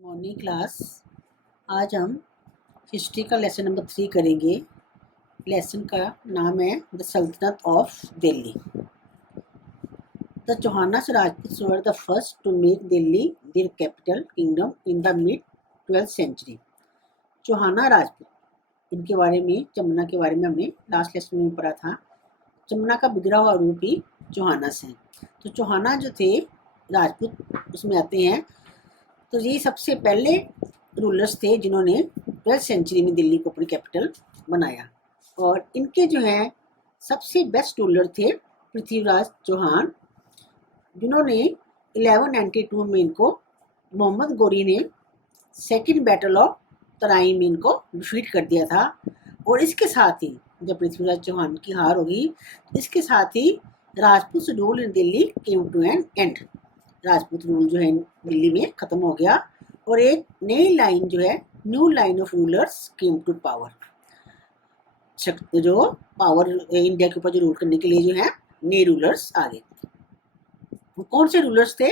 Morning class. आज हम history का लेसन नंबर 3 करेंगे। लेसन का नाम है the sultanate of Delhi. The Chauhans Rajput were the first to make Delhi their capital kingdom in the mid 12th century. Chauhana Rajput, इनके बारे में, चमना के बारे में हमने लास्ट लेसन में पढ़ा था। चमना का बिगड़ा हुआ रूप ही चौहानस है। तो चौहाना जो थे राजपूत उसमें आते हैं। तो ये सबसे पहले रूलर्स थे जिन्होंने 12th सेंचुरी में दिल्ली को अपनी कैपिटल बनाया। और इनके जो हैं सबसे बेस्ट रूलर थे पृथ्वीराज चौहान, जिन्होंने 1192 में इनको मोहम्मद गोरी ने सेकंड बैटल ऑफ तराइन में इनको डिफीट कर दिया था। और इसके साथ ही जब पृथ्वीराज चौहान की हार होगी, इसके साथ ही Rajput rule in Delhi came to an end. Rajput rule जो है दिल्ली में खत्म हो गया और एक नई लाइन जो है, new line of rulers came to power. जो पावर इंडिया के ऊपर जो रूल करने के लिए जो है नए रूलर्स आ गए। वो कौन से रूलर्स थे?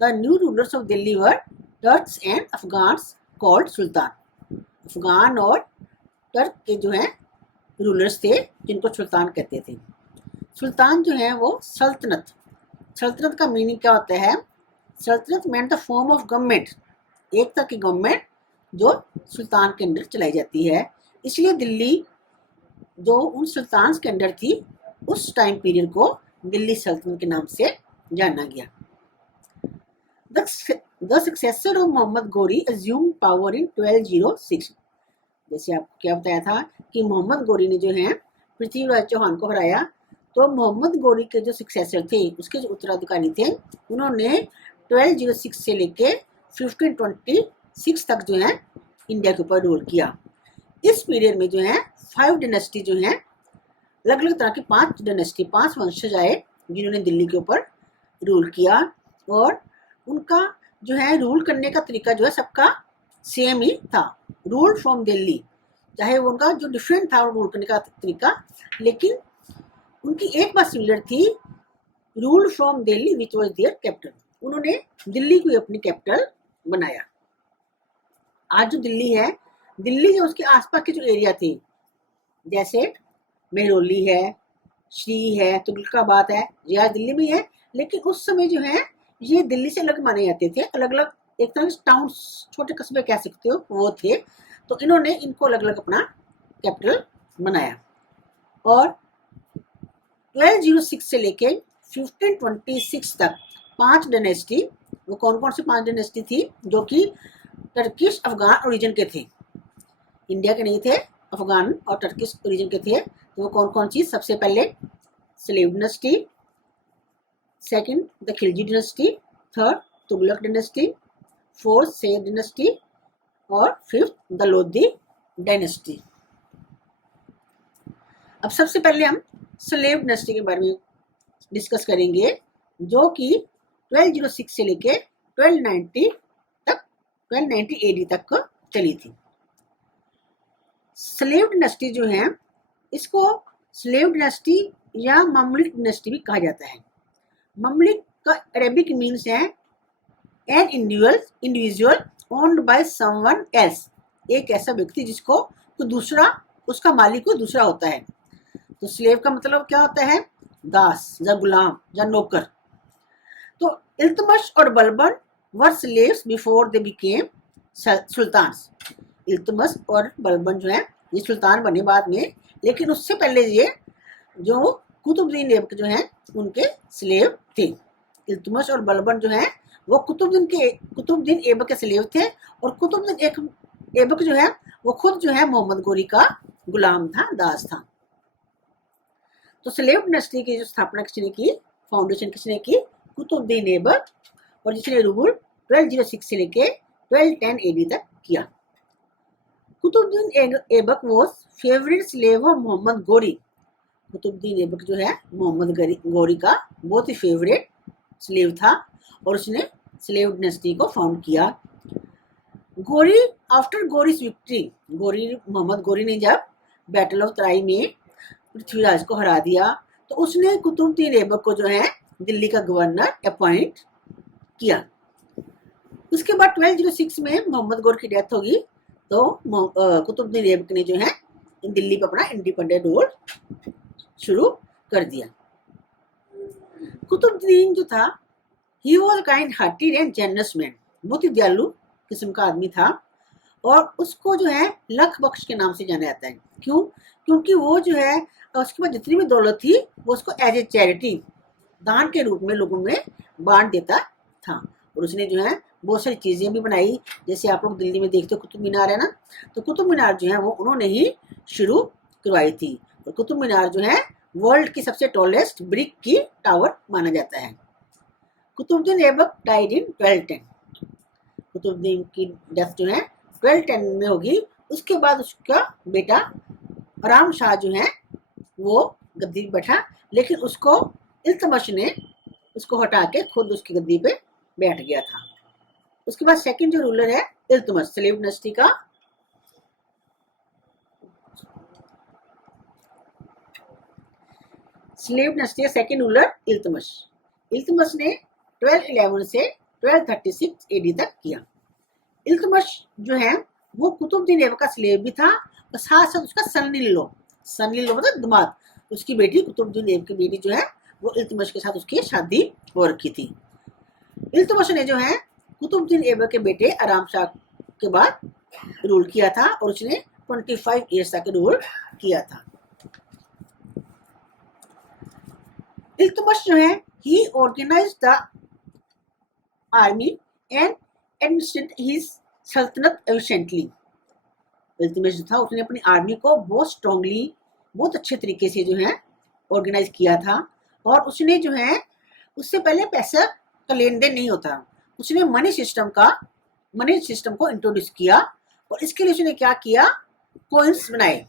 The new rulers of Delhi were Turks and Afghans called sultan. Afghan और टर्क के जो है रूलर्स थे जिनको सुल्तान कहते थे। सुल्तान जो है वो सल्तनत। सल्तनत का मीनिंग क्या होता है? सल्तनत meant the form of government, एक तरह की गवर्नमेंट जो सुल्तान के अंडर चलाई जाती है। इसलिए दिल्ली जो उन सुल्तान के अंडर थी, उस टाइम पीरियड को दिल्ली सल्तनत के नाम से जाना गया। द सक्सेसर ऑफ मोहम्मद गोरी अज्यूम पावर इन 1206। जैसे आपको क्या बताया था कि मोहम्मद गोरी ने जो है पृथ्वीराज चौहान को हराया, तो मोहम्मद गोरी के जो सक्सेसर थे, उसके जो उत्तराधिकारी थे, उन्होंने 1206 से लेके 1526 तक जो है इंडिया के ऊपर रूल किया। इस पीरियड में जो है 5 डायनेस्टी जो है, अलग अलग तरह के 5 डायनेस्टी, 5 वंशज आए जिन्होंने दिल्ली के ऊपर रूल किया। और उनका जो है रूल करने का तरीका जो है सबका सेम ही था, रूल फ्रॉम दिल्ली। चाहे वो उनका जो डिफरेंट था रूल करने का तरीका, लेकिन उनकी एक बात सिमिलर थी, rule from Delhi which was their capital. उन्होंने दिल्ली को अपनी कैपिटल बनाया। आज जो दिल्ली है, दिल्ली जो उसके आसपास के जो एरिया थे, जैसे मेहरौली है, श्री है, तुगलकाबाद है, ये आज दिल्ली में है। लेकिन उस समय जो है ये दिल्ली से अलग माने जाते थे, अलग अलग एक तरह से टाउन, छोटे कस्बे कह सकते हो, वो थे। तो इन्होंने इनको अलग अलग अपना कैपिटल बनाया। और 1206 से लेके 1526 तक 5 डायनेस्टी, वो कौन कौन सी 5 डायनेस्टी थी? जो कि टर्किश अफगान ओरिजिन के थे, इंडिया के नहीं थे, अफगान और टर्किश ओरिजिन के थे। तो वो कौन कौन सी? सबसे पहले slave dynasty, second the Khilji dynasty, third Tughlaq dynasty, fourth Syed dynasty और फिफ्थ द लोधी डायनेस्टी। अब सबसे पहले हम स्लेव डायनेस्टी के बारे में डिस्कस करेंगे, जो कि 1206 से लेके 1290 तक, 1290 एडी तक चली थी। स्लेव डायनेस्टी जो है, इसको स्लेव डायनेस्टी या ममलिक डायनेस्टी भी कहा जाता है। ममलिक का अरेबिक मीन्स है an individual owned by someone else, एक ऐसा व्यक्ति जिसको तो दूसरा, उसका मालिक को दूसरा होता है। तो स्लेव का मतलब क्या होता है? दास या गुलाम या नौकर। तो इल्तुतमिश और बलबन वर स्लेव्स बिफोर दे बिकेम सुल्तान। इल्तुतमिश और बलबन जो है ये सुल्तान बने बाद में, लेकिन उससे पहले ये जो कुतुबुद्दीन ऐबक जो है उनके स्लेव थे। इल्तुतमिश और बलबन जो है वो कुतुबुद्दीन ऐबक के स्लेव थे। और कुतुबुद्दीन ऐबक जो है वो खुद जो है मोहम्मद गोरी का गुलाम था, दास था। तो स्लेव डायनेस्टी की जो स्थापना किसने की, फाउंडेशन किसने की? कुतुबुद्दीन ऐबक, और जिसने रूल 1206 से लेके 1210 एडी तक किया। Qutbuddin Aibak was favourite slave of Mohammad Ghori. Qutbuddin Aibak जो है मोहम्मद गोरी का बहुत ही फेवरेट स्लेव था और उसने स्लेव डायनेस्टी को फाउंड किया। गोरी आफ्टर गोरीज विक्ट्री, मोहम्मद गोरी ने जब बैटल ऑफ तराई में पृथ्वीराज को हरा दिया, तो उसने कुतुबुद्दीन ऐबक को जो है दिल्ली का गवर्नर अपॉइंट किया। उसके बाद 1206 में मोहम्मद गौर की डेथ होगी, तो कुतुबुद्दीन ऐबक ने जो है दिल्ली पर अपना इंडिपेंडेंट रूल शुरू कर दिया। कुतुबुद्दीन जो था, he was kind hearted and generous man, बहुत ही दयालु किस्म का आदमी था, और उसको जो है लख बख्श के नाम से जाना जाता है। क्यों? क्योंकि वो जो है उसके पास जितनी भी दौलत थी वो उसको एज ए चैरिटी, दान के रूप में लोगों में बांट देता था। और उसने जो है बहुत सारी चीज़ें भी बनाई, जैसे आप लोग दिल्ली में देखते हो कुतुब मीनार है ना, तो कुतुब मीनार जो है वो उन्होंने ही शुरू करवाई थी। और कुतुब मीनार जो है वर्ल्ड की सबसे टॉलेस्ट ब्रिक की टावर माना जाता है। Qutbuddin Aibak died in 1210। कुतुबुद्दीन की डेथ जो है 1210 में होगी। उसके बाद उसका बेटा आराम शाह जो है वो गद्दी पे बैठा, लेकिन उसको इल्तुतमिश ने उसको हटा के खुद उसकी गद्दी पे बैठ गया था। उसके बाद सेकंड जो रूलर है इल्तुतमिश, सलीब डायनेस्टी का slave dynasty second ruler Iltutmish. Iltutmish ने 1211 से 1236 एडी तक किया। इल्तुतमिश जो है वो कुतुबुद्दीन ऐबक का स्लेव भी था, और साथ साथ उसका सन इन लॉ मतलब दामाद, उसकी बेटी कुतुबुद्दीन ऐबक की बेटी जो है वो इल्तुतमिश के साथ उसकी शादी हो रखी थी। इल्तुतमिश ने जो है कुतुबुद्दीन ऐबक के बेटे आराम शाह के बाद रूल किया था, और उसने 25 ईयर्स तक रूल किया था। इल्तुतमिश जो है he organized the army and administered his sultanate efficiently. Iltutmish जो था उसने अपनी आर्मी को बहुत स्ट्रांगली, बहुत अच्छे तरीके से जो है ऑर्गेनाइज किया था। और उसने जो है उससे पहले पैसा का लेन देन नहीं होता, उसने मनी सिस्टम को इंट्रोड्यूस किया। और इसके लिए उसने क्या किया, कॉइन्स बनाए,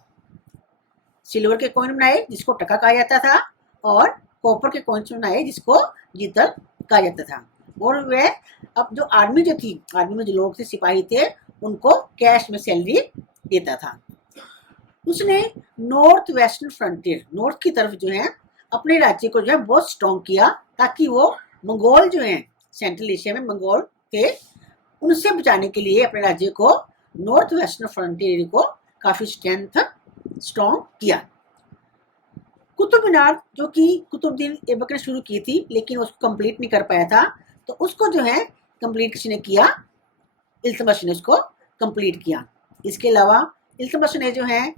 सिल्वर के कॉइन बनाए जिसको टका कहा जाता था, और कॉपर के कॉइन्स बनाए जिसको जीतल कहा जाता था। और वह अब जो आर्मी थी, आर्मी में जो लोग थे, सिपाही थे, उनको कैश में सैलरी देता था। उसने नॉर्थ वेस्टर्न फ्रंटियर, नॉर्थ की तरफ जो है अपने राज्य को जो है बहुत स्ट्रॉन्ग किया, ताकि वो मंगोल जो है सेंट्रल एशिया में मंगोल थे, उनसे बचाने के लिए अपने राज्य को नॉर्थ वेस्टर्न फ्रंटियर को काफी स्ट्रॉन्ग किया। कुतुब मीनार जो कि कुतुबुद्दीन ऐबक ने शुरू की थी, लेकिन उसको कंप्लीट नहीं कर पाया था, तो उसको जो है कंप्लीट किसने किया, इल्तुतमिश ने उसको कंप्लीट किया। इसके अलावा इल्तुतमिश ने जो है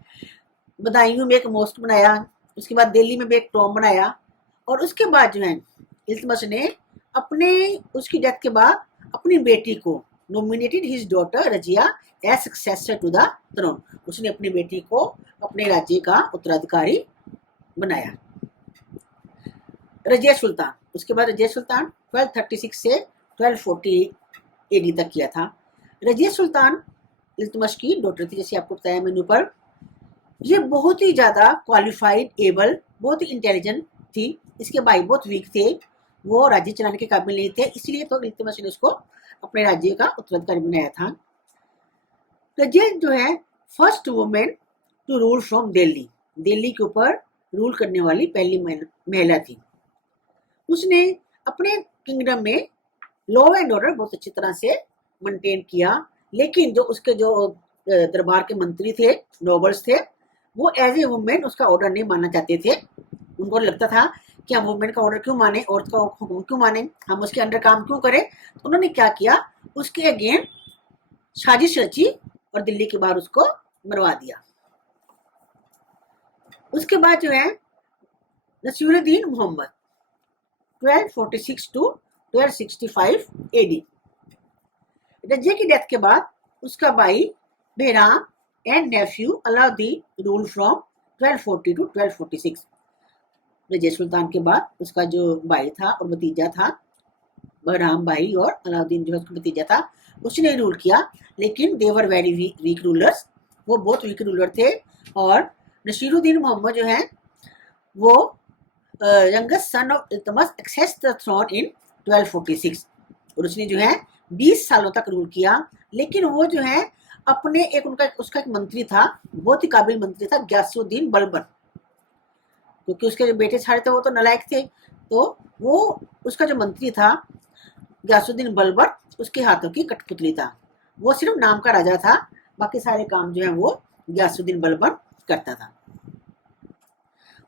बदायूं में एक मॉस्क बनाया, उसके बाद दिल्ली में भी एक टॉम बनाया, और उसके बाद जो है इल्तुतमिश ने अपने उसकी डेथ के बाद अपनी बेटी को nominated his daughter Razia as successor to the throne. उसने अपनी बेटी को अपने राज्य का उत्तराधिकारी बनाया, रजिया सुल्तान। उसके बाद रजिया सुल्तान 1236 से 1240 एडी तक किया था। रजिया सुल्तान इल्तुतमिश की डॉटर थी, जैसे आपको बताया मैंने ऊपर। ये बहुत ही ज़्यादा क्वालिफाइड, एबल, बहुत ही इंटेलिजेंट थी। इसके भाई बहुत वीक थे, वो राज्य चलाने के काबिल नहीं थे, इसलिए तो इल्तुतमिश ने उसको अपने राज्य का उत्तराधिकारी बनाया था। रजिया जो है first women to rule from Delhi, Delhi के ऊपर रूल करने वाली पहली महिला थी। उसने अपने किंगडम में लॉ एंड ऑर्डर बहुत अच्छी तरह से मेंटेन किया, लेकिन जो उसके जो दरबार के मंत्री थे, नोबल्स थे, वो एज ए वुमेन उसका ऑर्डर नहीं मानना चाहते थे। उनको लगता था कि हम वुमेन का ऑर्डर क्यों माने, औरत का हुक्म क्यों माने, हम उसके अंडर काम क्यों करें। तो उन्होंने क्या किया, उसके अगेंस्ट साजिश रची और दिल्ली के बाहर उसको मरवा दिया। उसके बाद जो है नसीरुद्दीन मोहम्मद 1246 टू 1265 एडी। रजिया की डेथ के बाद उसका भाई Bahram and nephew Alauddin rule from 1240 to 1246। Razia Sultan के बाद उसका जो भाई था और भतीजा था, बहराम भाई, और अलाउद्दीन जो है उसका भतीजा था, उसने रूल किया। लेकिन देवर वेरी वीक रूलर्स, वो बहुत वीक रूलर थे। और नसीरुद्दीन मोहम्मद जो है वो youngest son of Iltutmish access the throne in 1246, और उसने जो है 20 सालों तक रूल किया। लेकिन वो जो है अपने उसका एक मंत्री था, बहुत ही काबिल मंत्री था, गयासुद्दीन बलबन, क्योंकि उसके जो बेटे सारे थे वो तो नालायक थे, तो वो उसका जो मंत्री था गयासुद्दीन बलबन, उसके हाथों की कठपुतली था। वो सिर्फ नाम का राजा था, बाकी सारे काम जो है वो गयासुद्दीन बलबन करता था।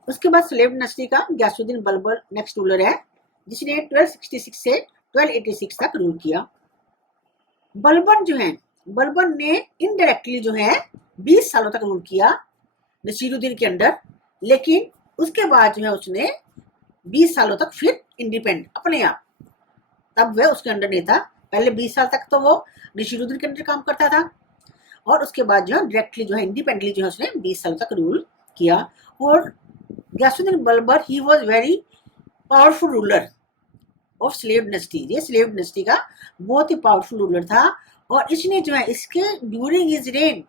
उसके बाद स्लेव डिनेस्टी का गयासुद्दीन बलबन नेक्स्ट रूलर है, जिसने 1266 से 1286 तक रूल किया। बलबन जो है, बलबन ने इनडायरेक्टली जो है 20 सालों तक रूल किया नसीरुद्दीन के अंडर, लेकिन उसके बाद जो है उसने 20 सालों तक फिर इंडिपेंडेंट अपने आप, तब वह उसके अंडर नहीं था। पहले 20 साल तक तो वो नसीरुद्दीन के अंडर काम करता था, और उसके बाद जो है डायरेक्टली जो है इंडिपेंडेंटली जो है उसने 20 साल तक रूल किया। और Ghiyasuddin Balban he was very powerful ruler of slave dynasty. ये स्लेव डिनेस्टी का बहुत ही पावरफुल रूलर था, और इसने जो है इसके ड्यूरिंग हिज रेन,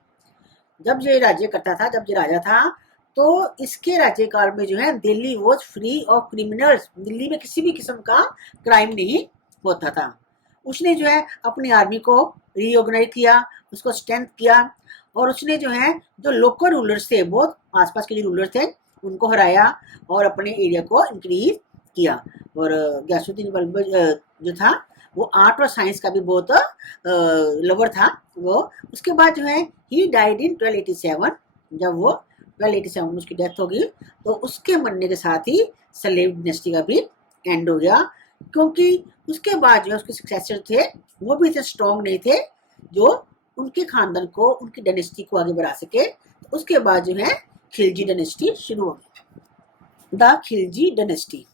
जब ये राज्य करता था, जब ये राजा था, तो इसके राज्यकाल में जो है Delhi was free of criminals. Delhi में किसी भी किस्म का क्राइम नहीं होता था। उसने जो है अपनी आर्मी को रीऑर्गेनाइज किया, उसको स्ट्रेंथ किया, और उसने जो है जो लोकल रूलर्स थे, बहुत आसपास के जो रूलर थे, उनको हराया और अपने एरिया को इंक्रीज किया। और गयासुद्दीन बलबन जो था वो आर्ट और साइंस का भी बहुत लवर था वो। उसके बाद जो है ही डाइड इन 1287। जब वो 1287 में उसकी डेथ होगी, तो उसके मरने के साथ ही स्लेव डिनेस्टी का भी एंड हो गया, क्योंकि उसके बाद जो उसके सक्सेसर थे वो भी इतने स्ट्रॉन्ग नहीं थे जो उनके खानदान को, उनकी डायनेस्टी को आगे बढ़ा सके। तो उसके बाद जो है खिलजी डायनेस्टी शुरू हो गई, the Khilji dynasty.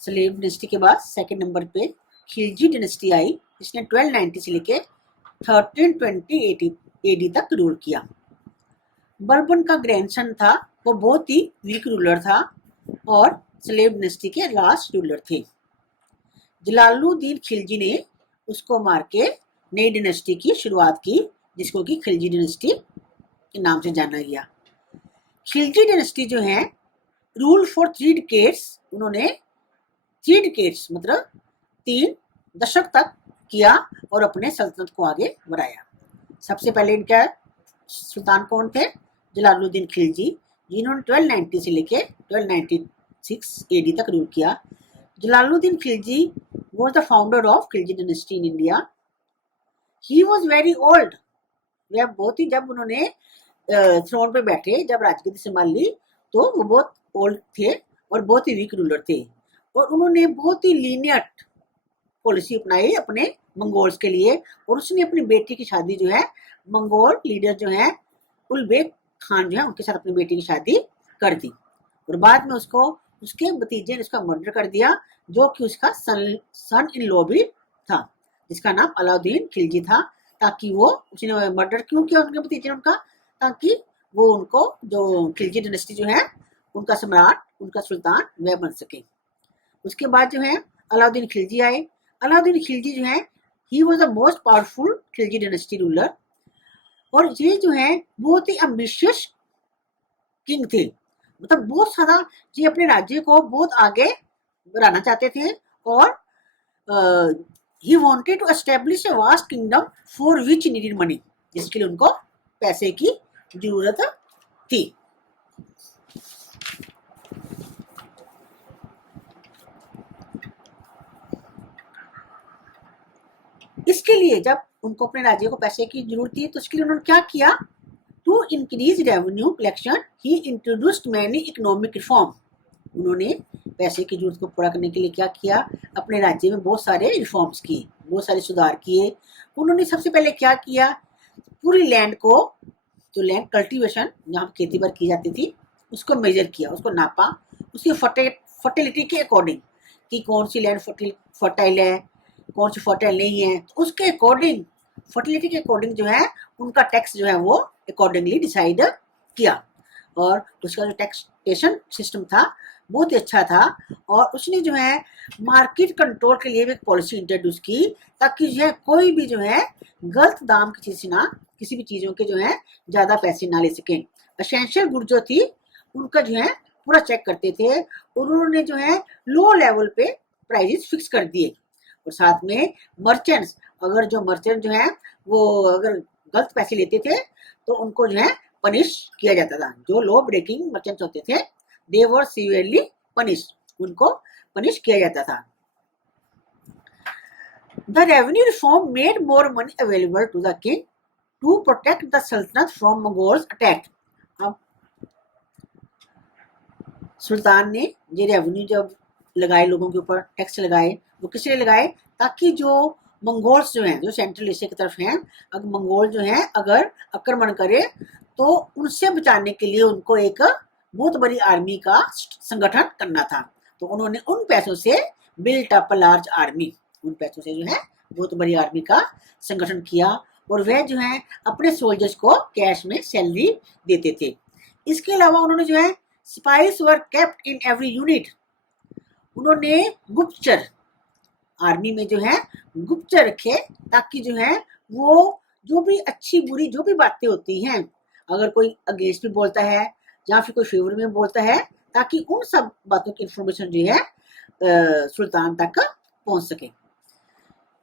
Slave dynasty के बाद सेकंड नंबर पे खिलजी डायनेस्टी आई, जिसने 1290 से लेके 1320 AD तक रूल किया। बलबन का ग्रैंडसन था, वो बहुत ही वीक रूलर था और स्लेव डिनेस्टी के लास्ट रूलर थे। जलालुद्दीन खिलजी ने उसको मार के नई डिनेस्टी की शुरुआत की, जिसको कि खिलजी डिनेस्टी के नाम से जाना गया। खिलजी डिनेस्टी जो है रूल फॉर 3 डिकेड्स, उन्होंने 3 डिकेड्स मतलब 3 दशक तक किया और अपने सल्तनत को आगे बढ़ाया। सबसे पहले इनका सुल्तान कौन थे? जलालुद्दीन खिलजी, जिन्होंने 1290 से लेके 1296 AD तक रूल किया। Jalaluddin Khilji was the founder of Khilji dynasty in India. He was very old. वह बहुत ही, जब उन्होंने थ्रोन पे बैठे, जब राजगद्दी संभाली, तो वो बहुत ओल्ड थे और बहुत ही वीक रूलर थे, और उन्होंने बहुत ही लीनियंट पॉलिसी अपनाई अपने मंगोल्स के लिए। और उसने अपनी बेटी की शादी जो है मंगोल लीडर जो है उलबेक खान जो है उनके साथ अपनी बेटी की शादी कर दी, और बाद में उसको उसके भतीजे ने उसका मर्डर कर दिया, जो कि उसका सन इन लॉ भी था, जिसका नाम अलाउद्दीन खिलजी था। ताकि वो, उसने मर्डर क्यों किया उनके भतीजे ने उनका? ताकि वो उनको, जो खिलजी डायनेस्टी जो है, उनका सम्राट, उनका सुल्तान वह बन सके। उसके बाद जो है अलाउद्दीन खिलजी आए। अलाउद्दीन खिलजी जो है he was the most powerful Khilji dynasty ruler, और ये जो है बहुत ही एम्बिशियस किंग थे, मतलब बहुत सारा ये अपने राज्य को बहुत आगे बढ़ाना चाहते थे, और he wanted to establish a vast kingdom for which needed money, जिसके लिए उनको पैसे की जरूरत थी। इसके लिए जब उनको अपने राज्य को पैसे की जरूरत थी, तो उसके लिए उन्होंने क्या किया? To increase revenue collection he introduced many economic reform. उन्होंने पैसे की जरूरत को पूरा करने के लिए क्या किया? अपने राज्य में बहुत सारे रिफॉर्म्स किए, बहुत सारे सुधार किए। उन्होंने सबसे पहले क्या किया? पूरी लैंड को, जो लैंड कल्टीवेशन जहाँ खेती बाड़ी की जाती थी, उसको मेजर किया, उसको नापा, उसकी फर्टिलिटी के अकॉर्डिंग कि कौन सी लैंड फर्टाइल है, कौन सी फर्टाइल नहीं है, तो उसके अकॉर्डिंग, फर्टिलिटी के अकॉर्डिंग जो है उनका टैक्स जो है वो अकॉर्डिंगली डिसाइड किया। और उसका जो टैक्सेशन सिस्टम था बहुत ही अच्छा था, और उसने जो है मार्केट कंट्रोल के लिए भी एक पॉलिसी इंट्रोड्यूस की, ताकि जो है कोई भी जो है गलत दाम की चीज ना, किसी भी चीजों के जो है ज्यादा पैसे ना ले सकें। एसेंशियल गुड जो थी उनका जो है पूरा चेक करते थे, और उन्होंने जो है लो लेवल पे प्राइजेस फिक्स कर दिए। और साथ में मर्चेंट्स, अगर जो मर्चेंट जो है वो अगर गलत पैसे लेते थे, तो उनको जो है पनिश किया जाता था। जो लॉ ब्रेकिंग मर्चेंट्स होते थे, दे वर सीवियरली पनिश, उनको पनिश किया जाता था। The revenue reform made more money available to the king to protect the सल्तनत फ्रॉम मंगोल्स अटैक। अब सुल्तान ने ये रेवेन्यू जब लगाए, लोगों के ऊपर टैक्स लगाए, वो किस लिए लगाए, ताकि जो मंगोल्स जो हैं, जो सेंट्रल एशिया की तरफ हैं, अगर मंगोल जो हैं अगर आक्रमण करे तो उनसे बचाने के लिए उनको एक बहुत बड़ी आर्मी का संगठन करना था। तो उन्होंने उन पैसों से बिल्ट अप लार्ज आर्मी, उन पैसों से जो है बहुत बड़ी आर्मी का संगठन किया, और वह जो है अपने सोल्जर्स को कैश में सैलरी देते थे। इसके अलावा उन्होंने जो है spice were kept in every unit, उन्होंने गुप्तचर आर्मी में जो है गुप्तचर रखे, ताकि जो है वो जो भी अच्छी बुरी जो भी बातें होती हैं, अगर कोई अगेंस्ट भी बोलता है या फिर कोई फेवर में बोलता है, ताकि उन सब बातों की इंफॉर्मेशन जो है सुल्तान तक पहुंच सके।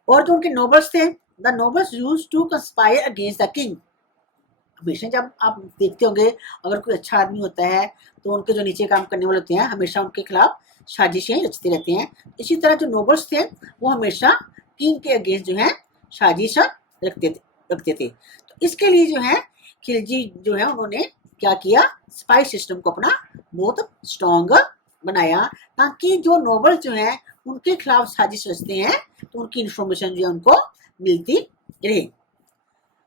और जो उनके नोबल्स थे, the nobles used to conspire against the king. हमेशा जब आप देखते होंगे अगर कोई अच्छा आदमी होता है तो उनके जो नीचे काम करने वाले होते हैं हमेशा उनके खिलाफ साजिशें रचते रहते हैं। इसी तरह जो नोबल्स थे वो हमेशा किंग के अगेंस्ट जो है साजिश रखते थे। तो इसके लिए जो है खिलजी जो है उन्होंने क्या किया, स्पाई सिस्टम को अपना बहुत स्ट्रॉन्ग बनाया, ताकि जो नोबल जो है उनके खिलाफ साजिश रचते हैं तो उनकी इंफॉर्मेशन जो है उनको मिलती रहे।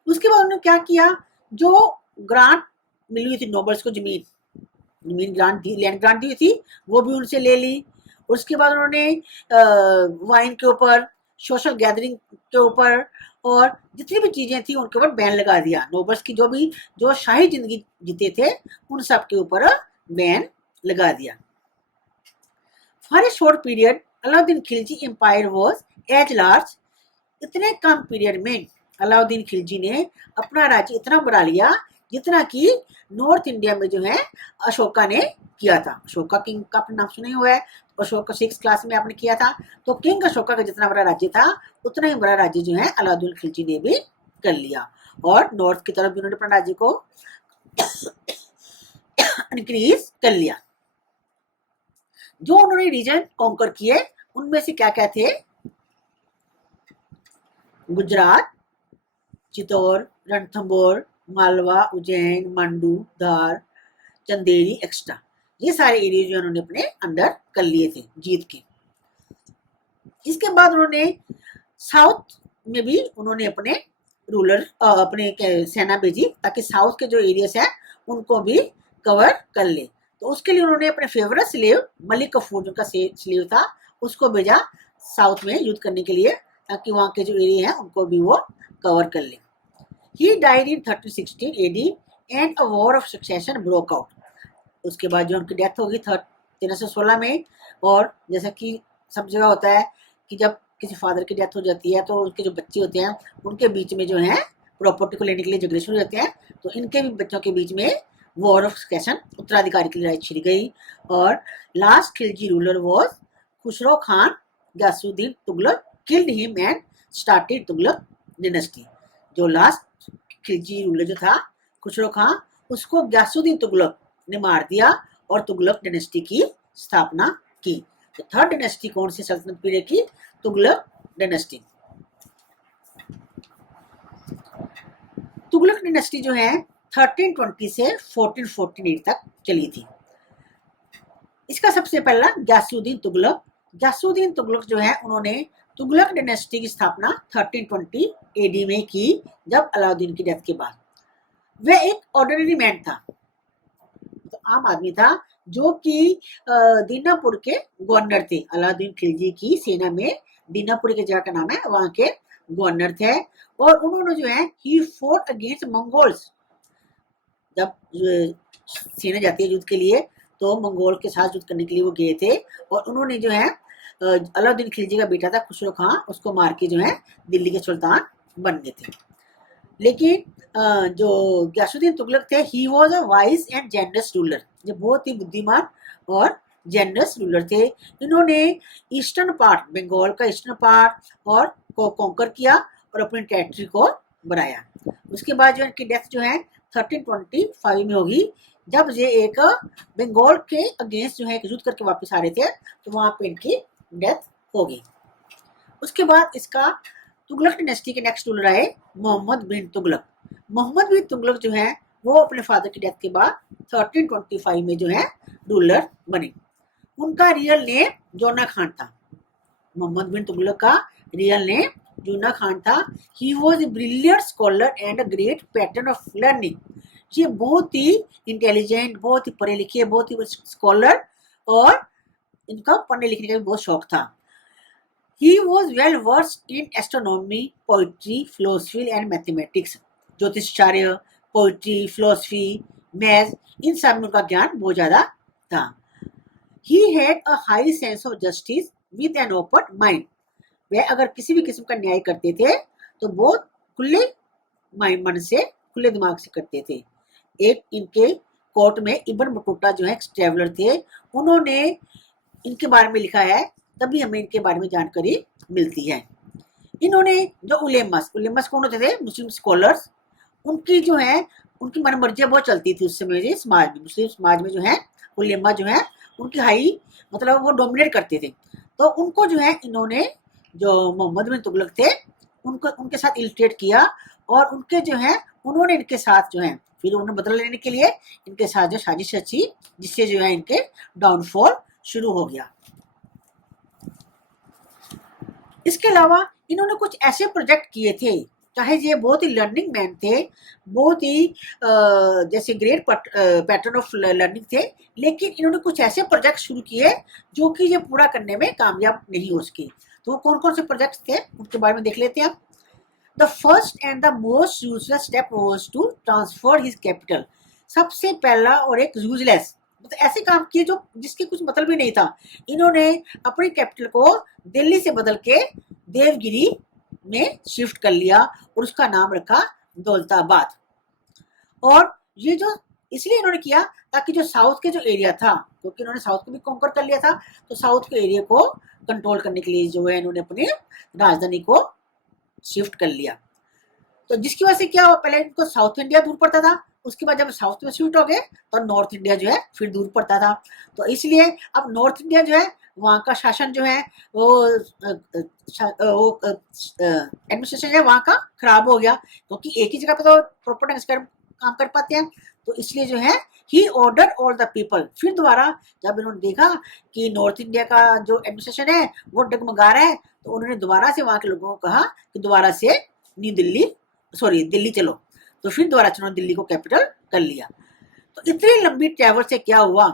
उसके बाद उन्होंने क्या किया, जो ग्रांट मिली हुई थी नोबल्स को, जमीन ग्रांट दी, लैंड ग्रांट दी हुई थी, वो भी उनसे ले ली। उसके बाद उन्होंने वाइन के ऊपर, सोशल गैदरिंग के ऊपर और जितनी भी चीजें थी उनके ऊपर बैन लगा दिया। नोबल्स की जो शाही जिंदगी जीते थे उन सब के ऊपर बैन लगा दिया। For a short period Alauddin Khilji empire was as large, इतने कम पीरियड में अलाउद्दीन खिलजी ने अपना राज्य इतना बढ़ा लिया जितना कि नॉर्थ इंडिया में जो है अशोका ने किया था। अशोका किंग का आपने नाम सुना ही हुआ है, अशोक 6 क्लास में आपने किया था। तो किंग अशोका का जितना बड़ा राज्य था उतना ही बड़ा राज्य जो है अलाउद्दीन खिलजी ने भी कर लिया, और नॉर्थ की तरफ भी उन्होंने अपना राज्य को इंक्रीज कर लिया। जो उन्होंने रीजन कॉन्कर किए उनमें से क्या क्या थे, गुजरात, चित्तौड़, रणथंभौर, मालवा, उज्जैन, मांडू, धार, चंदेरी एक्स्ट्रा, ये सारे एरिया जो उन्होंने अपने अंदर कर लिए थे जीत के। इसके बाद उन्होंने साउथ में भी उन्होंने अपने अपने सेना भेजी, ताकि साउथ के जो एरियाज हैं उनको भी कवर कर ले। तो उसके लिए उन्होंने अपने फेवरेट स्लेव मलिक कफूर, जो का स्लेव था, उसको भेजा साउथ में युद्ध करने के लिए, ताकि वहाँ के जो एरिया हैं उनको भी वो कवर कर ले। He died in 1316 AD and a war of succession broke out. उसके बाद जो उनकी डेथ होगी 1316 में, और जैसा कि सब जगह होता है कि जब किसी फादर की डेथ हो जाती है तो उनके जो बच्चे होते हैं उनके बीच में जो है प्रॉपर्टी को लेने के लिए झगड़े शुरू होते हैं। तो इनके भी बच्चों के बीच में वॉर ऑफ सक्सेशन, उत्तराधिकारी की लड़ाई छिड़ गई, और last Khilji ruler was Khusro Khan Ghiyasuddin Tughlaq killed him and started Tughlaq dynasty. जो लास्ट खिलजी रूलर जो था खुसरो खान, उसको गयासुद्दीन तुगलक ने मार दिया और तुगलक डायनेस्टी की स्थापना की। तो थर्ड डायनेस्टी कौन सी सल्तनत पीरियड की, तुगलक डायनेस्टी। तुगलक डायनेस्टी जो है 1320 से 1448 तक चली थी। इसका सबसे पहला गयासुद्दीन तुगलक जो है उन्होंने तुगलक डायनेस्टी की स्थापना 1320 एडी में की, जब अलाउद्दीन की डेथ के बाद। वह एक ऑर्डिनरी मैन था, तो आम आदमी था, जो कि दीनापुर के गवर्नर थे। अलाउद्दीन खिलजी की सेना में दीनापुर के जगह का नाम है, वहां के गवर्नर थे। और उन्होंने जो है ही फोर्ट अगेंस्ट मंगोल्स। जब सेना जाती है युद्ध के लिए तो मंगोल के साथ युद्ध करने के लिए वो गए थे, और उन्होंने जो है अलाउद्दीन खिलजी का बेटा था खुसरो खान, उसको मार के जो है दिल्ली के सुल्तान बन गए थे। लेकिन जो गयासुद्दीन तुगलक थे, he was a wise and generous ruler, जो बहुत ही बुद्धिमान और जेनरस रूलर थे। इन्होंने ईस्टर्न पार्ट, बंगाल का ईस्टर्न पार्ट और को कॉन्कर किया और अपनी टेरिटरी को बढ़ाया। उसके बाद जो इनकी डेथ जो है 1325 में होगी, जब ये एक बंगाल के अगेंस्ट जो है एक युद्ध करके वापस आ रहे थे, तो वहां पे इनकी डेथ होगी। उसके बाद इसका तुगलक डायनेस्टी के नेक्स्ट रूलर आए मोहम्मद बिन तुगलक। मोहम्मद बिन तुगलक जो है वो अपने फादर की डेथ के बाद 1325 में जो है रूलर बने। उनका रियल नेम जोना खान था। मोहम्मद बिन तुगलक का रियल नेम जोना खान था। He was a brilliant scholar and a great pattern of learning. ये बहुत ही इंटेलिजेंट, बहुत ही पढ़े लिखे, बहुत ही स्कॉलर, और इनका पढ़ने लिखने का भी बहुत शौक था। He was well versed in astronomy, poetry, philosophy and mathematics. ज्योतिषार्य, पोइट्री, फिलोसफी, मैथ, इन सब में उनका ज्ञान बहुत ज्यादा था। He had a high sense of justice with an open mind. वह अगर किसी भी किस्म का न्याय करते थे तो बहुत खुले मन से, खुले दिमाग से करते थे। एक इनके कोर्ट में इब्न बतूता जो है ट्रेवलर थे, उन्होंने इनके बारे में लिखा है, तभी हमें इनके बारे में जानकारी मिलती है। इन्होंने जो उलेमास कौन होते थे? मुस्लिम स्कॉलर्स। उनकी जो है उनकी मनमर्जियां बहुत चलती थी उस समय जी समाज में, मुस्लिम समाज में जो है उलेमा जो है उनकी हाई मतलब वो डोमिनेट करते थे। तो उनको जो है इन्होंने, जो मोहम्मद बिन तुगलक थे, उनको उनके साथ इलिट्रेट किया, और उनके जो है उन्होंने इनके साथ जो है फिर उन्हें बदला लेने के लिए इनके साथ जो साजिश रची, जिससे जो है इनके डाउनफॉल शुरू हो गया। इसके अलावा इन्होंने कुछ ऐसे प्रोजेक्ट किए थे, चाहे ये बहुत ही लर्निंग मैन थे, बहुत ही जैसे ग्रेट पैटर्न ऑफ लर्निंग थे, लेकिन इन्होंने कुछ ऐसे प्रोजेक्ट शुरू किए जो कि ये पूरा करने में कामयाब नहीं हो सके। तो वो कौन कौन से प्रोजेक्ट्स थे उनके बारे में देख लेते हैं। The first and the most useless step was to transfer his capital. सबसे पहला और एक यूजलेस, मतलब ऐसे काम किए जो जिसके कुछ मतलब ही नहीं था। इन्होंने अपनी कैपिटल को दिल्ली से बदल के देवगिरी में शिफ्ट कर लिया और उसका नाम रखा दौलताबाद। और ये जो इसलिए इन्होंने किया ताकि जो साउथ के जो एरिया था, क्योंकि इन्होंने साउथ को भी कॉन्कर कर लिया था, तो साउथ के एरिया को कंट्रोल करने के लिए जो है इन्होंने अपनी राजधानी को शिफ्ट कर लिया। तो जिसकी वजह से क्या हुआ, पहले इनको साउथ इंडिया दूर पड़ता था, उसके बाद जब साउथ में शिफ्ट हो गए तो नॉर्थ इंडिया जो है फिर दूर पड़ता था। तो इसलिए अब नॉर्थ इंडिया जो है वहाँ का शासन जो है वो एडमिनिस्ट्रेशन है वहाँ का खराब हो गया, क्योंकि एक ही जगह पे तो प्रॉपर ढंग से काम कर पाते हैं। तो इसलिए जो है ही ऑर्डर ऑल द पीपल, फिर दोबारा जब इन्होंने देखा कि नॉर्थ इंडिया का जो एडमिनिस्ट्रेशन है वो डगमगा रहा है, तो उन्होंने दोबारा से वहाँ के लोगों को कहा कि दोबारा से दिल्ली चलो। तो फिर दोबारा उन्होंने दिल्ली को कैपिटल कर लिया। तो इतनी लंबी ट्रैवल से क्या हुआ,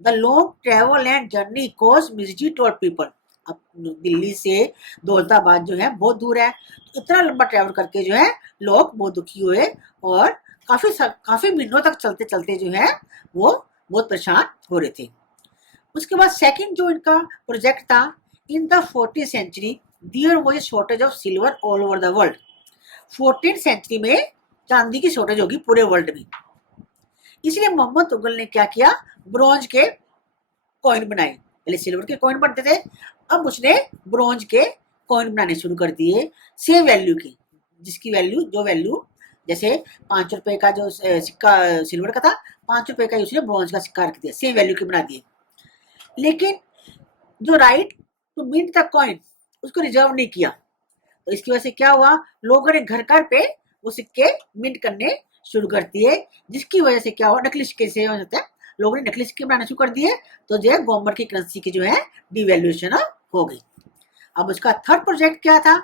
the long travel and journey cause misery to people. अब दिल्ली से दौलताबाद जो है बहुत दूर है, तो इतना लंबा ट्रैवल करके जो है लोग बहुत दुखी हुए और काफी महीनों तक चलते चलते जो है वो बहुत परेशान हो रहे थे। उसके बाद सेकंड जो इनका प्रोजेक्ट था, in the 14th century there was a shortage of silver all over the world. 14th century में चांदी की शॉर्टेज होगी पूरे वर्ल्ड में, इसलिए मोहम्मद तुगलक ने क्या किया, ब्रॉन्ज के कॉइन बनाए। पहले सिल्वर के कॉइन बनते थे, अब उसने ब्रॉन्ज के कॉइन बनाने शुरू कर दिए सेम वैल्यू की, जिसकी वैल्यू जैसे 5 रुपए का जो सिक्का सिल्वर का था, 5 रुपए का उसने ब्रॉन्ज का सिक्का रख दिया, सेम वैल्यू के बना दिए। लेकिन जो right to mint the coin उसको रिजर्व नहीं किया। तो इसकी वजह से क्या हुआ, लोगों ने घर घर पे वो सिक्के मिंट करने शुरू कर दिए, जिसकी वजह से क्या हुआ, नकली सिक्के से हो जाता है, लोगों ने नकली सिक्के बनाना शुरू कर दिए, तो जो है गवर्नमेंट की करेंसी की जो है डिवैल्यूएशन हो गई। अब उसका थर्ड प्रोजेक्ट क्या था,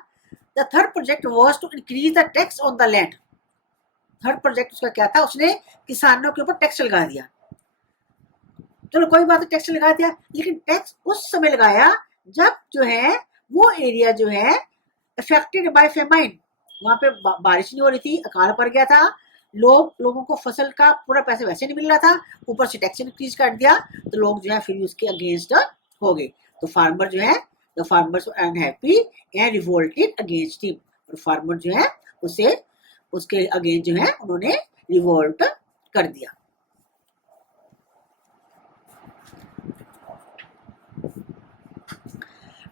the third project was to increase the tax on the land. Third project उसका क्या था, उसने किसानों के ऊपर टैक्स लगा दिया। चलो कोई बात, टैक्स लगा दिया, लेकिन टैक्स उस समय लगाया जब जो है वो एरिया जो है अफेक्टेड बाय फेमाइन, वहां पे बारिश नहीं हो रही थी, अकाल पड़ गया था, लोगों को फसल का पूरा पैसा वैसे नहीं मिल रहा था, ऊपर से टैक्स इंक्रीज कर दिया, तो लोग जो है फिर उसके अगेंस्ट हो गए। तो फार्मर जो है, the farmers were unhappy and revolted against him. और फार्मर जो है उसके अगेंस्ट जो है उन्होंने रिवोल्ट कर दिया।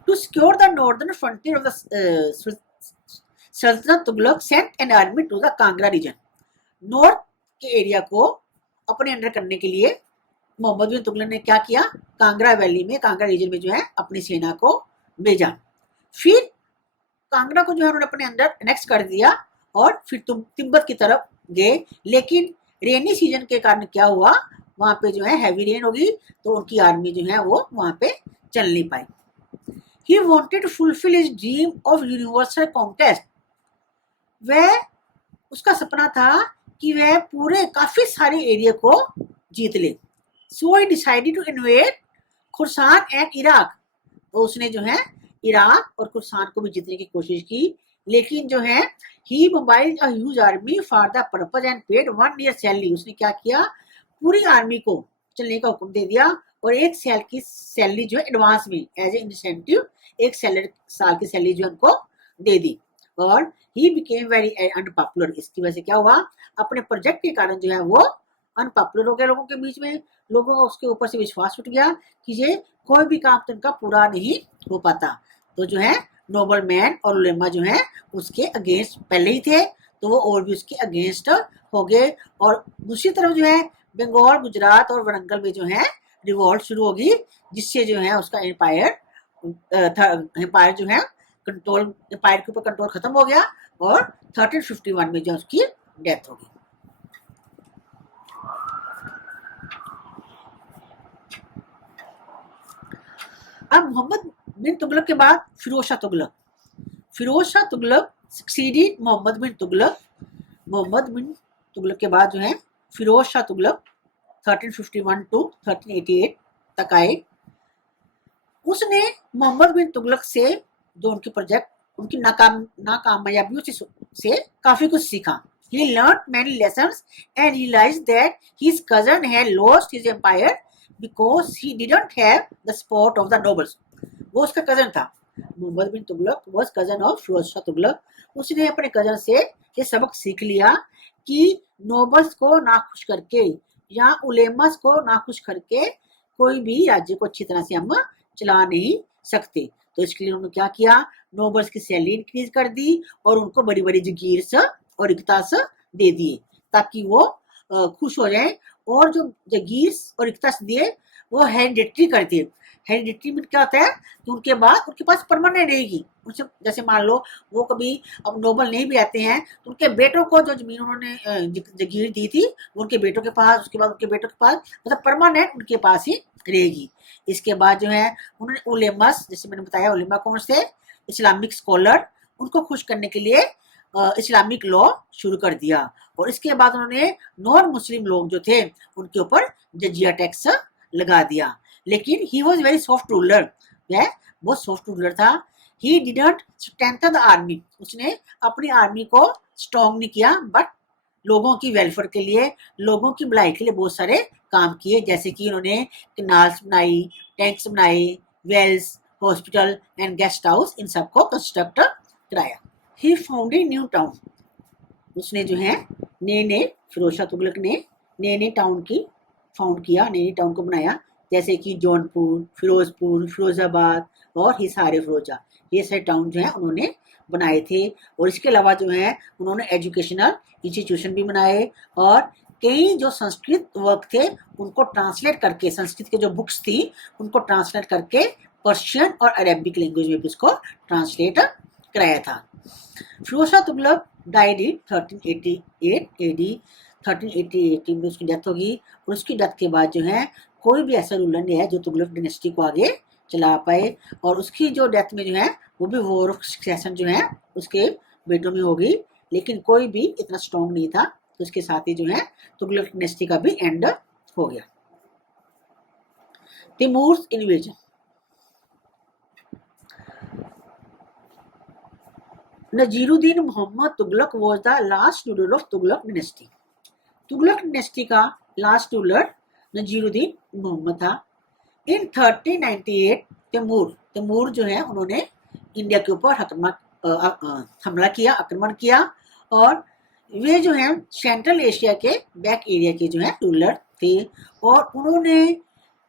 To secure the northern frontier of the Sultanate, Tughlaq sent an army to the Kangra region. North के एरिया को अपने अंडर करने के लिए मोहम्मद बिन तुगलक ने क्या किया, कांगड़ा वैली में, कांगड़ा रीजन में जो है अपनी सेना को भेजा। फिर कांगड़ा को जो है उन्होंने अपने अंदर एनेक्स कर दिया और फिर तिब्बत की तरफ गए। लेकिन रेनी सीजन के कारण क्या हुआ, वहां पे जो है हैवी रेन होगी, तो उनकी आर्मी जो है वो वहां पे चल नहीं पाई। He wanted to fulfil his dream of universal contest. वह, उसका सपना था कि वह पूरे काफी सारे एरिया को जीत ले। So he decided to invade Khurasan and Iraq. तो उसने जो है इराक और खुरसान को भी जीतने की कोशिश की, लेकिन जो है he mobile a huge army for the purpose and paid 1 year salary. उसने क्या किया, पूरी आर्मी को चलने का हुक्म दे दिया और 1 साल की सैलरी जो है एडवांस में एज ए इंसेंटिव 1 साल की सैलरी जो उनको दे दी। और ही बिकेम वेरी अनपॉपुलर। इसकी वजह से क्या हुआ, अपने प्रोजेक्ट के कारण जो है वो अनपॉपुलर हो गया लोगों के बीच में। लोगों का उसके ऊपर से विश्वास उठ गया कि ये कोई भी काम तो इनका पूरा नहीं हो पाता। तो जो है नोबल मैन और उलेमा जो है उसके अगेंस्ट पहले ही थे, तो वो और भी उसके अगेंस्ट हो गए। और दूसरी तरफ जो है बंगाल, गुजरात और वरंगल में जो है रिवॉल्ट शुरू होगी, जिससे जो है उसका एम्पायर जो है कंट्रोल, एम्पायर के ऊपर कंट्रोल खत्म हो गया और 1351 में जो उसकी डेथ होगी। अब मोहम्मद बिन तुगलक के बाद फिरोज शाह तुगलक। फिरोज शाह तुगलक सक्सीडेड मोहम्मद बिन तुगलक। मोहम्मद बिन तुगलक के बाद जो है फिरोज शाह तुगलक 1351 टू 1388 तक आए। उसने मोहम्मद बिन तुगलक से जो उनके प्रोजेक्ट, उनकी नाकामयाबियों से काफी कुछ सीखा। He learned many lessons and realized that his cousin had lost his empire because he didn't have the support of the nobles. वो उसका कजन था, मोहम्मद बिन Tughlaq was cousin of Firoz Shah Tughlaq. उसने अपने कजन से ये सबक सीख लिया कि नोबल्स को नाखुश करके या उलेमास को नाखुश करके कोई भी राज्य को अच्छी तरह से हम चला नहीं सकते। तो इसके लिए उन्होंने क्या किया, नोबल्स की सैलरी इंक्रीज कर दी और उनको बड़ी बड़ी जगीर और इख्तास दे दिए ताकि वो खुश हो जाए। और जो जगीर और इख्तास दिए वो हेरिडिटरी कर दिए। हेरिडिटरी में क्या होता है कि उनके बाद उनके पास परमानेंट रहेगी। उनसे जैसे मान लो वो कभी अब नोबल नहीं भी आते हैं तो उनके बेटों को जो जमीन उन्होंने जगीर दी थी उनके बेटों के पास, उसके बाद उनके बेटों के पास, मतलब परमानेंट उनके पास ही रहेगी। इसके बाद जो है उन्होंने उलेमास, जैसे मैंने बताया उलेमा कौन से, इस्लामिक स्कॉलर, उनको खुश करने के लिए इस्लामिक लॉ शुरू कर दिया। और इसके बाद उन्होंने नॉन मुस्लिम लोग जो थे उनके ऊपर जजिया टैक्स लगा दिया। लेकिन ही वॉज वेरी सॉफ्ट रूलर, वह बहुत सॉफ्ट रूलर था। He didn't strengthen the army. उसने अपनी आर्मी को स्ट्रॉन्ग नहीं किया, बट लोगों की वेलफेयर के लिए, लोगों की भलाई के लिए बहुत सारे काम किए। जैसे कि उन्होंने कैनाल्स बनाई, टैंक्स बनाए, wells, hospital and guest house, इन सबको कंस्ट्रक्ट कराया। He founded new town. उसने जो है नए नए, फिरोज शाह तुगलक ने नए नए टाउन की फाउंड किया, नए नए टाउन को बनाया, जैसे कि जौनपुर, फिरोजपुर, फिरोजाबाद और हिसार फिरोजा, ये सारे टाउन जो है उन्होंने बनाए थे। और इसके अलावा जो है उन्होंने एजुकेशनल इंस्टीट्यूशन भी बनाए और कई जो संस्कृत वर्क थे उनको ट्रांसलेट करके, संस्कृत के जो बुक्स थी उनको ट्रांसलेट करके पर्शियन और अरेबिक लैंग्वेज में भी उसको ट्रांसलेट कराया था। Firoz Shah Tughlaq died in 1388 AD। 1388 में उसकी डेथ होगी। और उसकी डेथ के बाद जो है कोई भी ऐसा रूलर नहीं है जो तुगलक डायनेस्टी को आगे चला पाए। और उसकी जो डेथ में जो है वो भी वॉर ऑफ सक्सेशन जो है उसके बेटों में होगी, लेकिन कोई भी इतना स्ट्रॉन्ग नहीं था। तो उसके साथ ही जो है तुगलक डायनेस्टी का भी एंड हो गया। Timur invasion. Nasiruddin Mohammad Tughlaq was the last ruler of Tughlaq dynasty. Tughlaq dynasty का लास्ट रूलर नजीरुद्दीन मोहम्मद था। इन 1398 तैमूर जो है उन्होंने इंडिया के ऊपर हमला किया, आक्रमण किया। और वे जो है सेंट्रल एशिया के बैक एरिया के जो है रूलर थे। और उन्होंने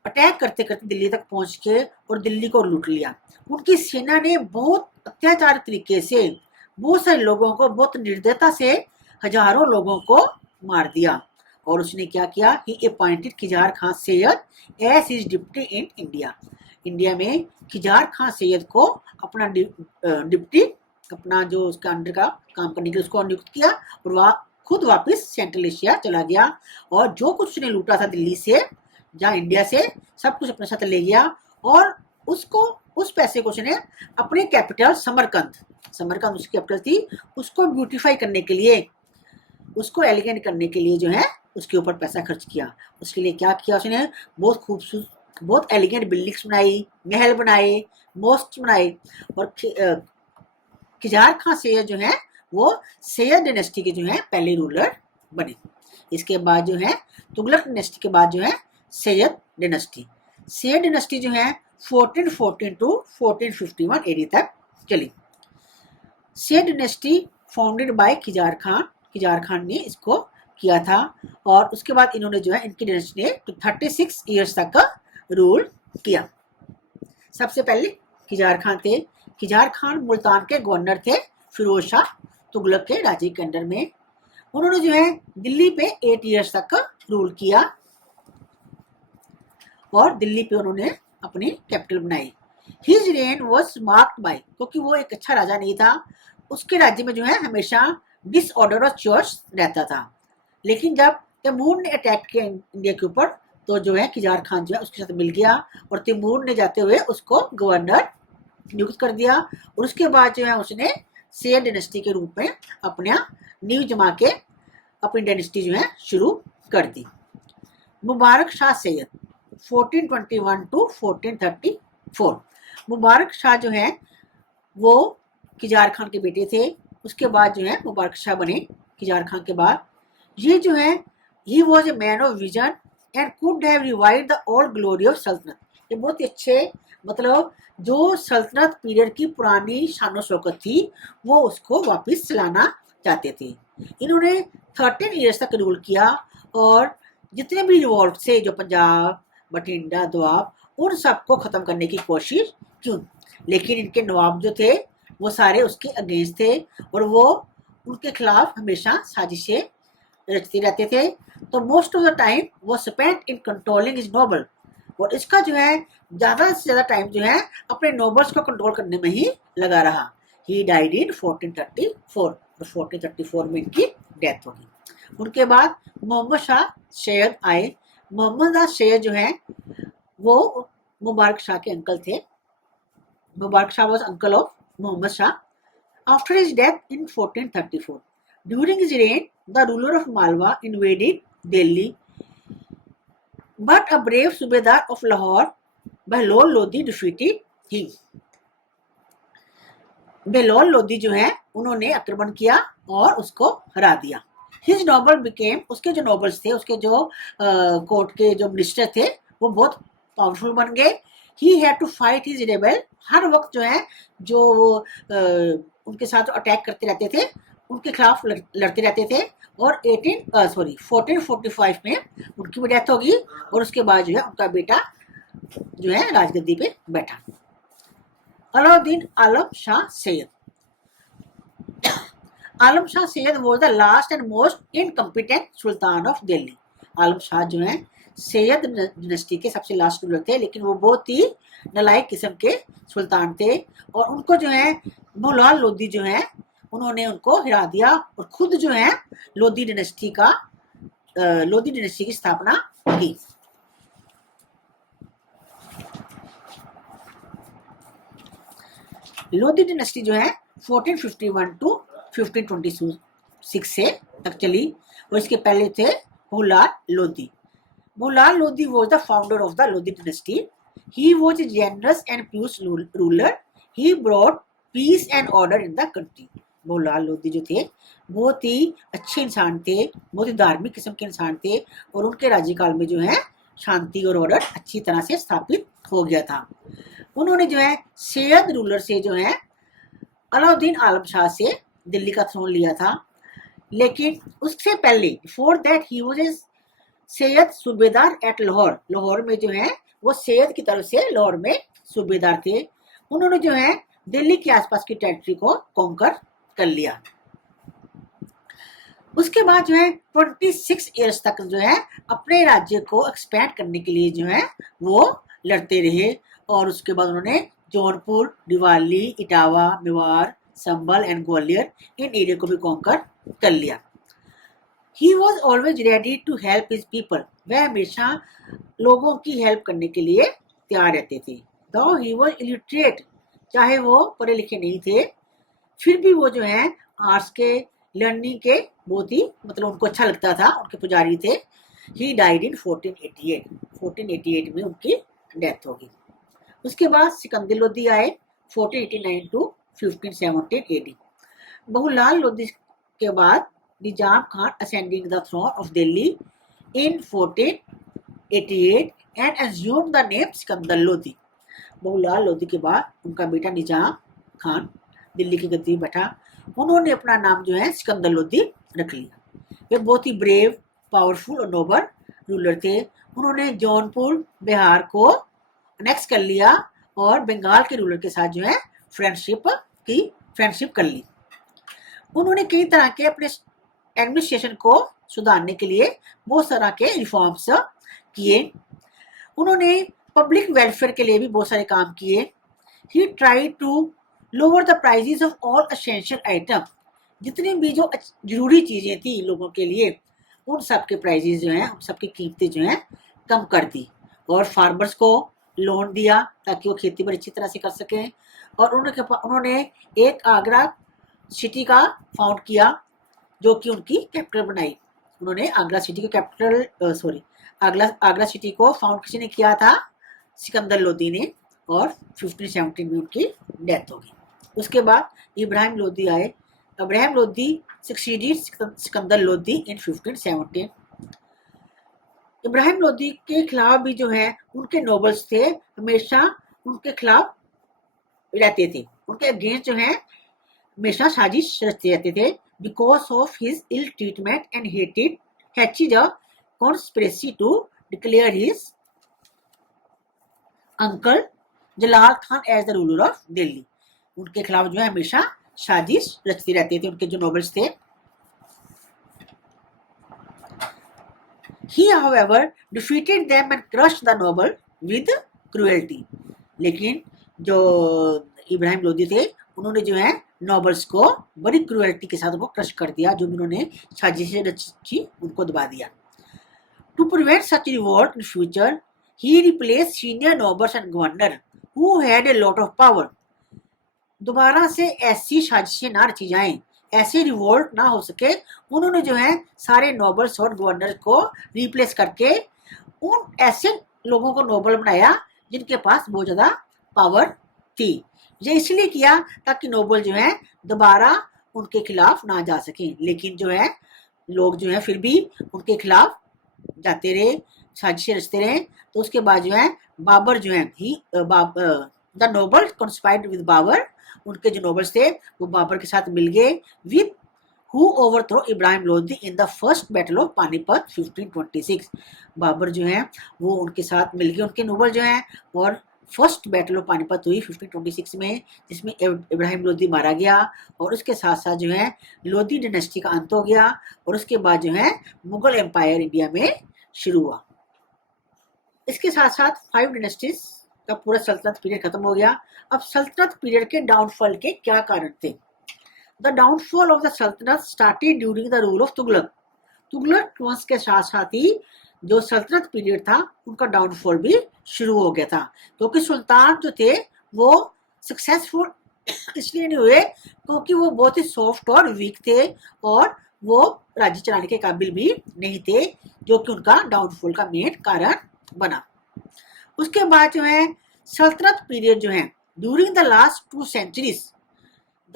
अटैक करते करते दिल्ली तक पहुंच के और दिल्ली को लूट लिया। उनकी सेना ने बहुत अत्याचार तरीके से बहुत सारे लोगों को, बहुत निर्दयता से हजारों लोगों को मार दिया। और उसने क्या किया, he appointed Khizar Khan Sayyid as his deputy in India. India में खिजार खान सैयद को अपना डिप्टी अपना जो उसका अंडर का काम करने के लिए उसको नियुक्त किया और वह खुद वापस सेंट्रल एशिया चला गया और जो कुछ उसने लूटा था दिल्ली से जहाँ इंडिया से सब कुछ अपने साथ ले गया और उसको उस पैसे को उसने अपने कैपिटल समरकंद उसकी कैपिटल थी उसको ब्यूटीफाई करने के लिए उसको एलिगेंट करने के लिए जो है उसके ऊपर पैसा खर्च किया। उसके लिए क्या किया उसने बहुत खूबसूरत बहुत एलिगेंट बिल्डिंग्स बनाई महल बनाए मॉस्क बनाए और खिजार खां सैयद जो है वो सैयद डायनेस्टी के जो है पहले रूलर बने। इसके बाद जो है तुगलक डायनेस्टी के बाद जो है सैयद डायनेस्टी जो है 1414 टू 1451 एडी तक चली। Sayyid dynasty founded by Khizar Khan ने इसको किया था और उसके बाद इन्होंने जो है इनकी डायनेस्टी ने 36 ईयर्स तक का रूल किया। सबसे पहले खिजार खान थे। खिजार खान मुल्तान के गवर्नर थे फिरोज शाह तुगलक के राज्य के अंडर में। उन्होंने जो है दिल्ली पे 8 ईयर्स तक का रूल किया और दिल्ली पे उन्होंने अपनी कैपिटल बनाई। His rain was marked by, क्योंकि वो एक अच्छा राजा नहीं था, उसके राज्य में जो है हमेशा डिसऑर्डर और चर्च रहता था। लेकिन जब तैमूर ने अटैक किया इंडिया के ऊपर तो जो है खिजार खान जो है उसके साथ मिल गया और तैमूर ने जाते हुए उसको गवर्नर नियुक्त कर दिया और उसके बाद जो है उसने सैयद डायनेस्टी के रूप में अपना नींव जमा के अपनी डायनेस्टी जो है शुरू कर दी। मुबारक शाह सैयद 1421 टू 1434। मुबारक शाह जो है वो खिजार खान के बेटे थे। उसके बाद जो है मुबारक शाह बने खिजार खान के बाद। ये जो है he was a man of vision and could have revived the old glory of सल्तनत। ये बहुत ही अच्छे मतलब जो सल्तनत पीरियड की पुरानी शान शौकत थी वो उसको वापस लाना चाहते थे। इन्होंने 13 ईयर्स तक रूल किया और जितने भी रिवॉल्ट से जो पंजाब बठिंडा दोआब उन सबको ख़त्म करने की कोशिश की, लेकिन इनके नवाब जो थे वो सारे उसके अगेंस्ट थे और वो उनके खिलाफ हमेशा साजिशें रचते रहते थे। तो मोस्ट ऑफ द टाइम वो spent in controlling is noble, और इसका जो है ज़्यादा से ज़्यादा टाइम जो है अपने नोबल्स को कंट्रोल करने में ही लगा रहा। ही डाइड इन 1434 और 1434 में इनकी डेथ होगी। उनके बाद मोहम्मद शाह सैयद आए। मोहम्मद शाह सैयद जो है वो मुबारक शाह के अंकल थे। Mubarak Shah was uncle of Mohammad Shah. After his death in 1434, during his reign, the ruler of Malwa invaded Delhi, but a brave Subedar of Lahore, Behlol Lodi, defeated him. Behlol Lodhi जो है उन्होंने आक्रमण किया और उसको हरा दिया। His noble became, उसके जो नोबल्स थे उसके जो कोर्ट के जो मिनिस्टर थे वो बहुत पावरफुल बन गए। He had to fight his rebel, हर वक्त जो है जो वो उनके साथ अटैक करते रहते थे उनके खिलाफ लड़ते रहते थे और 1445 में उनकी भी डेथ होगी और उसके बाद जो है उनका बेटा जो है राजगद्दी पे बैठा। Alauddin Alam Shah Sayyid. Alam Shah Sayyid was the last and most incompetent sultan of Delhi. Alam Shah जो है सैयद डायनेस्टी के सबसे लास्ट रूलर थे, लेकिन वो बहुत ही नालायक किस्म के सुल्तान थे और उनको जो है मोहलाल लोधी जो है उन्होंने उनको हिरा दिया और खुद जो है लोधी डायनेस्टी की स्थापना की। लोधी डायनेस्टी जो है 1451 टू 1526 से तक चली और इसके पहले थे मोहलाल Lodhi. मोहलाल Lodhi was the founder of the Lodi dynasty. He was a generous and pious ruler. He brought peace and order in the country. मोहलाल Lodhi जो थे बहुत ही अच्छे इंसान थे, बहुत ही धार्मिक किस्म के इंसान थे और उनके राज्यकाल में जो है शांति और ऑर्डर अच्छी तरह से स्थापित हो गया था। उन्होंने जो है सैयद रूलर से जो है अलाउद्दीन आलम शाह से दिल्ली का थ्रोन लिया था, लेकिन उससे पहले before that he was a Syed सूबेदार एट लाहौर। लाहौर में जो है वो सैयद की तरफ से लाहौर में सूबेदार थे। उन्होंने जो है दिल्ली के आसपास की टेरिटरी को कॉन्कर कर लिया। उसके बाद जो है 26 ईयर्स तक जो है अपने राज्य को एक्सपैंड करने के लिए जो है वो लड़ते रहे और उसके बाद उन्होंने जौनपुर, दिवाली, इटावा, मेवाड़, संभल एंड ग्वालियर इन एरिया को भी कॉन्कर कर लिया। He was always ready to help his people, वह हमेशा लोगों की हेल्प करने के लिए तैयार रहते थे। दो ही वॉज इलिटरेट, चाहे वो पढ़े लिखे नहीं थे, फिर भी वो जो है आर्ट्स के लर्निंग के बहुत ही मतलब उनको अच्छा लगता था, उनके पुजारी थे। ही डाइड इन 1488 में उनकी डेथ होगी। उसके बाद सिकंदर लोदी आए 1489 टू 1517 AD। बहुलाल लोदी के बाद Nizam Khan ascending the throne of Delhi in 1488 and assume the name Sikandar Lodi. Bahlul Lodi के बाद उनका बेटा निजाम खान दिल्ली की गद्दी बैठा, उन्होंने अपना नाम जो है सिकंदर लोदी रख लिया। वे बहुत ही ब्रेव, पावरफुल और नोबल रूलर थे। उन्होंने जौनपुर बिहार को अनेक्स कर लिया और बंगाल के रूलर के साथ जो है फ्रेंडशिप कर ली। उन्होंने कई तरह के अपने एडमिनिस्ट्रेशन को सुधारने के लिए बहुत सारा के रिफॉर्म्स किए। उन्होंने पब्लिक वेलफेयर के लिए भी बहुत सारे काम किए। He try to lower the prices of all essential item, जितनी भी जो जरूरी चीज़ें थी लोगों के लिए उन सब के प्राइजेस जो हैं, उन सब की कीमतें जो हैं कम कर दी। और फार्मर्स को लोन दिया ताकि वो खेती बाड़ी अच्छी तरह से कर सकें। और उन्होंने एक आगरा सिटी का फाउंड किया जो कि उनकी कैपिटल बनाई। उन्होंने आगरा सिटी को आगरा सिटी को फाउंड किसी ने किया था? सिकंदर लोदी ने, और 1517 में उनकी डेथ होगी। उसके बाद इब्राहिम लोदी आए। इब्राहिम लोदी सक्सीडेड सिकंदर लोदी इन 1517। इब्राहिम लोदी के खिलाफ भी जो है उनके नोबल्स थे, हमेशा उनके खिलाफ रहते थे, उनके अगेंस्ट जो है हमेशा साजिश रचते रहते थे। Because of his ill treatment and hatched a conspiracy to declare his uncle Jalal Khan as the ruler of Delhi. उनके खिलाफ जो है हमेशा साजिश रचते रहते थे उनके जो नोबल्स थे। He however defeated them and crushed the noble with cruelty। लेकिन जो इब्राहिम लोदी थे उन्होंने जो है नोबल्स को बड़ी क्रूएल्टी के साथ उनको क्रश कर दिया, जो भी उन्होंने साजिशें रची उनको दबा दिया। To prevent such revolt in future he replace senior nobles and governor who had a lot of power. दोबारा से ऐसी साजिशें ना रची जाएं, ऐसे रिवोल्ट ना हो सके, उन्होंने जो है सारे नोबल्स और गवर्नर को रिप्लेस करके उन ऐसे लोगों को नोबल बनाया जिनके पास बहुत ज़्यादा पावर थी। ये इसलिए किया ताकि नोबल जो है दोबारा उनके खिलाफ ना जा सकें। लेकिन जो है लोग जो है फिर भी उनके खिलाफ जाते रहे, साजिशें रचते रहे। तो उसके बाद जो है बाबर जो है the noble conspired with Babur, उनके जो नोबल्स थे वो बाबर के साथ मिल गए। With who overthrow Ibrahim Lodi in the first battle of Panipat 1526। Babur जो है वो उनके साथ मिल गए, उनके नोबल जो हैं, और फर्स्ट बैटल ऑफ पानीपत हुई 1526 में, जिसमें इब्राहिम लोदी मारा गया। और उसके साथ साथ जो है लोदी डायनेस्टी का अंत हो गया। और उसके बाद जो है मुगल एम्पायर इंडिया में शुरू हुआ। इसके साथ साथ 5 डायनेस्टीज का पूरा सल्तनत पीरियड खत्म हो गया। अब सल्तनत पीरियड के डाउनफॉल के क्या कारण थे? द डाउनफॉल ऑफ द सल्तनत started during the rule of Tughlaq. Tughlaq वंश के साथ साथ ही जो सल्तनत पीरियड था उनका डाउनफॉल भी शुरू हो गया था, क्योंकि सुल्तान जो थे वो सक्सेसफुल इसलिए नहीं हुए क्योंकि वो बहुत ही सॉफ्ट और वीक थे और वो राज्य चलाने के काबिल भी नहीं थे, जो कि उनका डाउनफॉल का मेन कारण बना। उसके बाद जो है सल्तनत पीरियड जो है during the last 2 centuries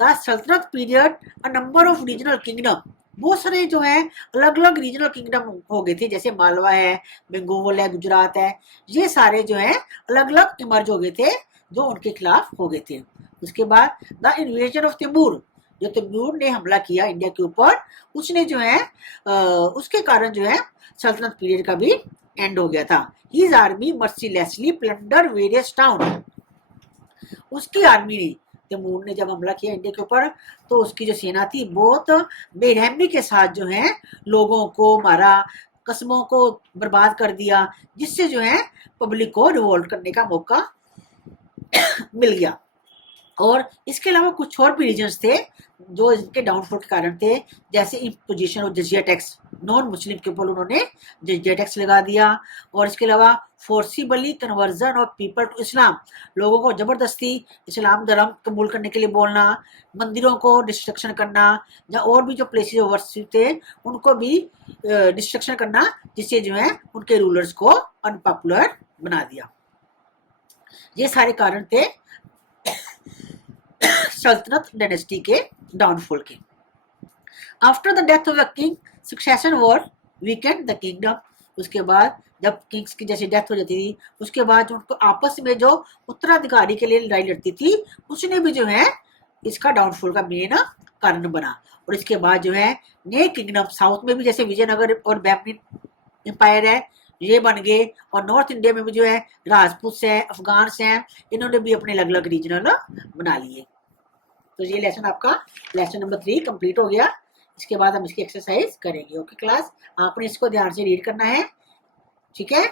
the sultanate period a number of regional kingdom, बहुत सारे जो है अलग अलग रीजनल किंगडम हो गए थे, जैसे मालवा है, बंगाल है, गुजरात है, ये सारे जो है अलग अलग इमर्ज हो गए थे जो उनके खिलाफ हो गए थे। उसके बाद द इन्वेजन ऑफ तैमूर, जो तैमूर ने हमला किया इंडिया के ऊपर, उसने जो है उसके कारण जो है सल्तनत पीरियड का भी एंड हो गया था। His army mercilessly plunder various town, उसकी आर्मी ने, तैमूर ने जब हमला किया इंडिया के ऊपर तो उसकी जो सेना थी बहुत बेरहमी के साथ जो है लोगों को मारा, कस्बों को बर्बाद कर दिया, जिससे जो है पब्लिक को रिवोल्ट करने का मौका मिल गया। और इसके अलावा कुछ और भी रीजन्स थे जो इनके डाउनफॉल के कारण थे, जैसे imposition of jizya tax, non Muslim के ऊपर उन्होंने जजिया टैक्स लगा दिया। और इसके अलावा forcibly conversion of people to Islam, लोगों को जबरदस्ती इस्लाम धर्म कबूल करने के लिए बोलना, मंदिरों को डिस्ट्रक्शन करना, या और भी जो प्लेसेस ऑफ वर्शिप थे उनको भी डिस्ट्रक्शन करना, जिससे जो है उनके रूलर्स को अनपॉपुलर बना दिया। ये सारे कारण थे सल्तनत डायनेस्टी के डाउनफॉल के। After the death of the king succession war Weeknd the kingdom, उसके बाद जब किंग्स की जैसे डेथ हो जाती थी उसके बाद उनको आपस में जो उत्तराधिकारी के लिए लड़ाई लड़ती थी उसने भी जो है इसका डाउनफॉल का मेन कारण बना। और इसके बाद जो है नए किंगडम साउथ में भी जैसे विजयनगर और बैपनिन एम्पायर है ये बन गए, और नॉर्थ इंडिया में भी जो है राजपूत हैं, अफगान हैं, इन्होंने भी अपने अलग अलग रीजनल बना लिए। तो ये लेसन आपका लेसन नंबर 3 कंप्लीट हो गया। इसके बाद हम इसकी एक्सरसाइज करेंगे। ओके क्लास, आपने इसको ध्यान से रीड करना है, ठीक है।